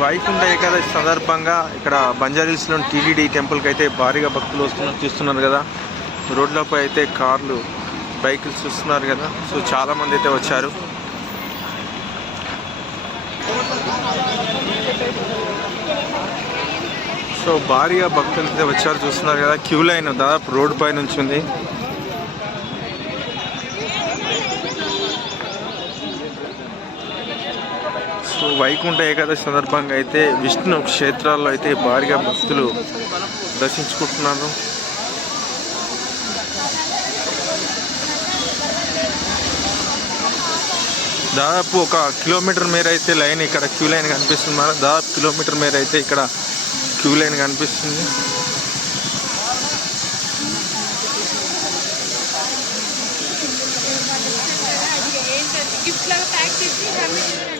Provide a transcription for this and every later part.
వైకుంఠ ఏకాదశి సందర్భంగా ఇక్కడ బంజారీల్స్లోని టీటీడీ టెంపుల్కి అయితే భారీగా భక్తులు వస్తున్నారు చూస్తున్నారు కదా. రోడ్లపై అయితే కార్లు బైకులు చూస్తున్నారు కదా. సో చాలా మంది అయితే వచ్చారు. సో భారీగా భక్తులు అయితే వచ్చారు చూస్తున్నారు కదా. క్యూ లైన్ దాదాపు రోడ్ పై నుంచి ఉంది. సో వైకుంఠ ఏకాదశి సందర్భంగా అయితే విష్ణు క్షేత్రాల్లో అయితే భారీగా భక్తులు దర్శించుకుంటున్నారు. దాదాపు ఒక కిలోమీటర్ మేర అయితే లైన్ ఇక్కడ క్యూ లైన్ కనిపిస్తుంది మేడం. దాదాపు కిలోమీటర్ మేర అయితే ఇక్కడ క్యూ లైన్ కనిపిస్తుంది. గిఫ్ట్ లాగా ప్యాక్ చేసి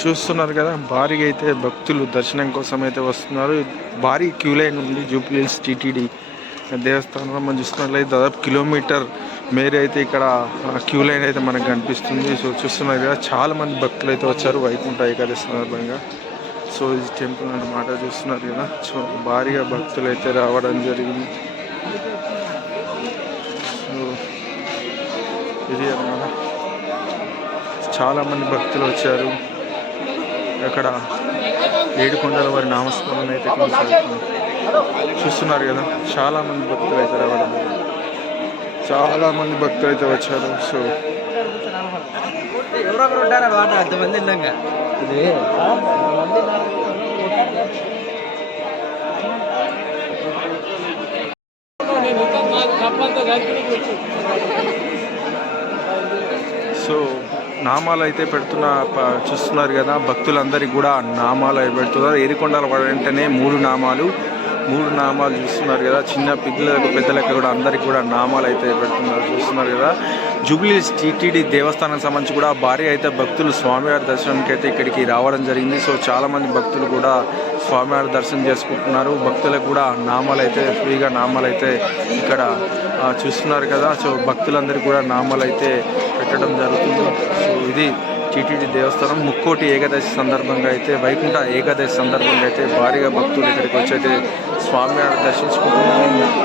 చూస్తున్నారు కదా భారీగా అయితే భక్తులు దర్శనం కోసం అయితే వస్తున్నారు. భారీ క్యూ లైన్ ఉంది జూప్లీస్ టీటీడీ. దేవస్థానంలో మనం చూస్తున్నట్లయితే దాదాపు కిలోమీటర్ మేర అయితే ఇక్కడ క్యూ లైన్ అయితే మనకు కనిపిస్తుంది. సో చూస్తున్నారు కదా చాలా మంది భక్తులు అయితే వచ్చారు. వైకుంఠ ఏకాదశి సందర్భంగా. సో ఇది టెంపుల్ అన్నమాట చూస్తున్నారు కదా. సో భారీగా భక్తులు అయితే రావడం జరిగింది. సో ఇది అన్నమాట. చాలా మంది భక్తులు వచ్చారు. అక్కడ ఏడుకొండల వారి నామస్మరణ అయితే కొనసాగుతుంది. చూస్తున్నారు కదా చాలా మంది భక్తులు అయితే రావడం. చాలా మంది భక్తులు అయితే వచ్చారు సో. ఉంటారు అంతమంది ఉన్నాక సో నామాలు అయితే పెడుతున్న చూస్తున్నారు కదా భక్తులందరికీ కూడా నామాలు అయితే పెడుతున్నారు. ఏరికొండల వెంటనే మూడు నామాలు మూడు నామాలు చూస్తున్నారు కదా. చిన్న పిల్లలకు పెద్దలకు కూడా అందరికి కూడా నామాలు అయితే పెడుతున్నారు. చూస్తున్నారు కదా. జూబ్లీ టీటీడీ దేవస్థానం సంబంధించి కూడా భారీ అయితే భక్తులు స్వామివారి దర్శనానికి అయితే ఇక్కడికి రావడం జరిగింది. సో చాలా మంది భక్తులు కూడా స్వామివారి దర్శనం చేసుకుంటున్నారు. భక్తులకు కూడా నామాలు అయితే ఫ్రీగా నామాలు అయితే ఇక్కడ చూస్తున్నారు కదా. సో భక్తులందరికీ కూడా నామాలు అయితే పెట్టడం జరుగుతుంది. సో ఇది టీటీడీ దేవస్థానం ముక్కోటి ఏకాదశి సందర్భంగా అయితే వైకుంఠ ఏకాదశి సందర్భంగా అయితే భారీగా భక్తులు ఇక్కడికి వచ్చి అయితే స్వామివారిని దర్శించుకుంటున్నారు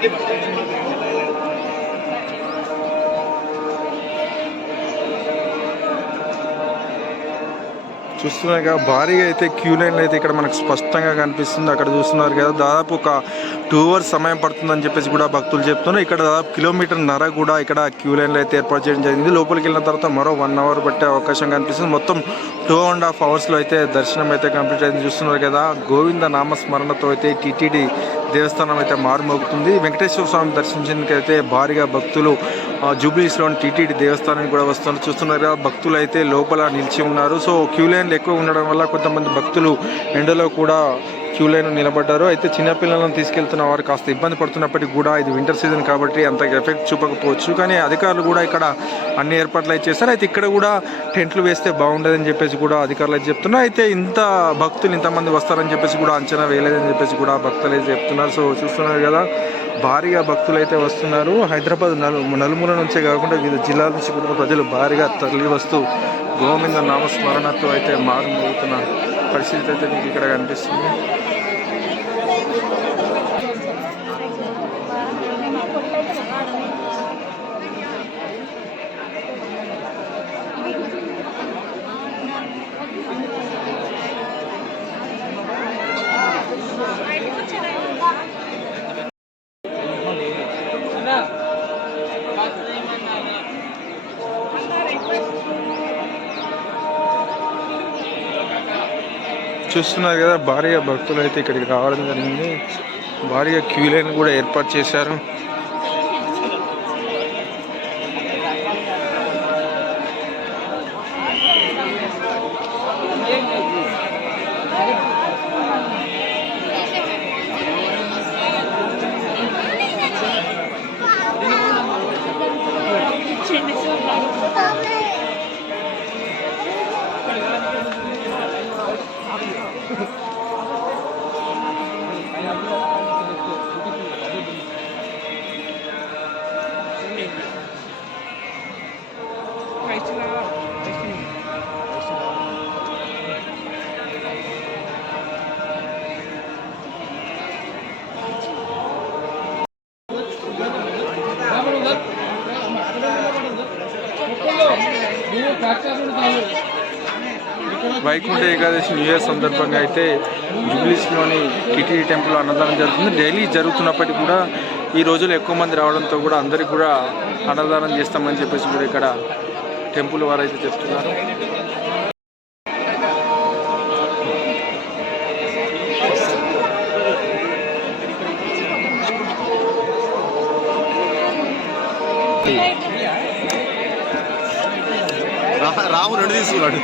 you. కదా భారీగా అయితే క్యూ లైన్లు అయితే ఇక్కడ మనకు స్పష్టంగా కనిపిస్తుంది. అక్కడ చూస్తున్నారు కదా దాదాపు ఒక టూ అవర్స్ సమయం పడుతుందని చెప్పేసి కూడా భక్తులు చెప్తున్నారు. ఇక్కడ దాదాపు కిలోమీటర్ నర కూడా ఇక్కడ క్యూ లైన్లు అయితే ఏర్పాటు చేయడం జరిగింది. లోపలికి వెళ్ళిన తర్వాత మరో వన్ అవర్ పట్టే అవకాశం కనిపిస్తుంది. మొత్తం టూ అండ్ హాఫ్ అవర్స్లో అయితే దర్శనం అయితే కంప్లీట్ అయింది. చూస్తున్నారు కదా గోవింద నామస్మరణతో అయితే టీటీడీ దేవస్థానం అయితే మారుమోగుతుంది. వెంకటేశ్వర స్వామి దర్శించేందుకు అయితే భారీగా భక్తులు జూబ్లీస్లోని టీటీడీ దేవస్థానానికి కూడా వస్తున్నారు. చూస్తున్నారు కదా భక్తులు అయితే లోపల నిలిచి ఉన్నారు. సో క్యూ లైన్లు ఎక్కువ ఉండడం వల్ల కొంతమంది భక్తులు ఎండలో కూడా క్యూ లైన్ నిలబడ్డారు. అయితే చిన్నపిల్లలను తీసుకెళ్తున్న వారు కాస్త ఇబ్బంది పడుతున్నప్పటికీ కూడా ఇది వింటర్ సీజన్ కాబట్టి అంత ఎఫెక్ట్ చూపకపోవచ్చు. కానీ అధికారులు కూడా ఇక్కడ అన్ని ఏర్పాట్లు అయితే చేస్తారు అయితే ఇక్కడ కూడా టెంట్లు వేస్తే బాగుండదని చెప్పేసి కూడా అధికారులు అయితే చెప్తున్నారు. అయితే ఇంత భక్తులు ఇంతమంది వస్తారని చెప్పేసి కూడా అంచనా వేయలేదని చెప్పేసి కూడా భక్తులు అయితే చెప్తున్నారు. సో చూస్తున్నారు కదా భారీగా భక్తులు అయితే వస్తున్నారు. హైదరాబాద్ నలు నలుమూల నుంచే కాకుండా వివిధ జిల్లాల నుంచి కూడా ప్రజలు భారీగా తరలి వస్తూ గోవింద నామస్మరణతో అయితే మారుమోగుతున్న పరిస్థితి అయితే మీకు ఇక్కడ కనిపిస్తుంది. చూస్తున్నారు కదా భారీగా భక్తులు అయితే ఇక్కడికి రావడం జరిగింది. భారీగా క్యూ లైన్ కూడా ఏర్పాటు చేశారు. వైకుంఠ ఏకాదశి న్యూ ఇయర్ సందర్భంగా అయితే జూబ్లీస్లోని కిటిడి టెంపుల్ అన్నదానం జరుగుతుంది. డైలీ జరుగుతున్నప్పటికీ కూడా ఈ రోజులు ఎక్కువ మంది రావడంతో కూడా అందరికి కూడా అన్నదానం చేస్తామని చెప్పేసి కూడా ఇక్కడ టెంపుల్ వారు అయితే చెప్తున్నారు. రాము రెండు తీసుకున్నాడు?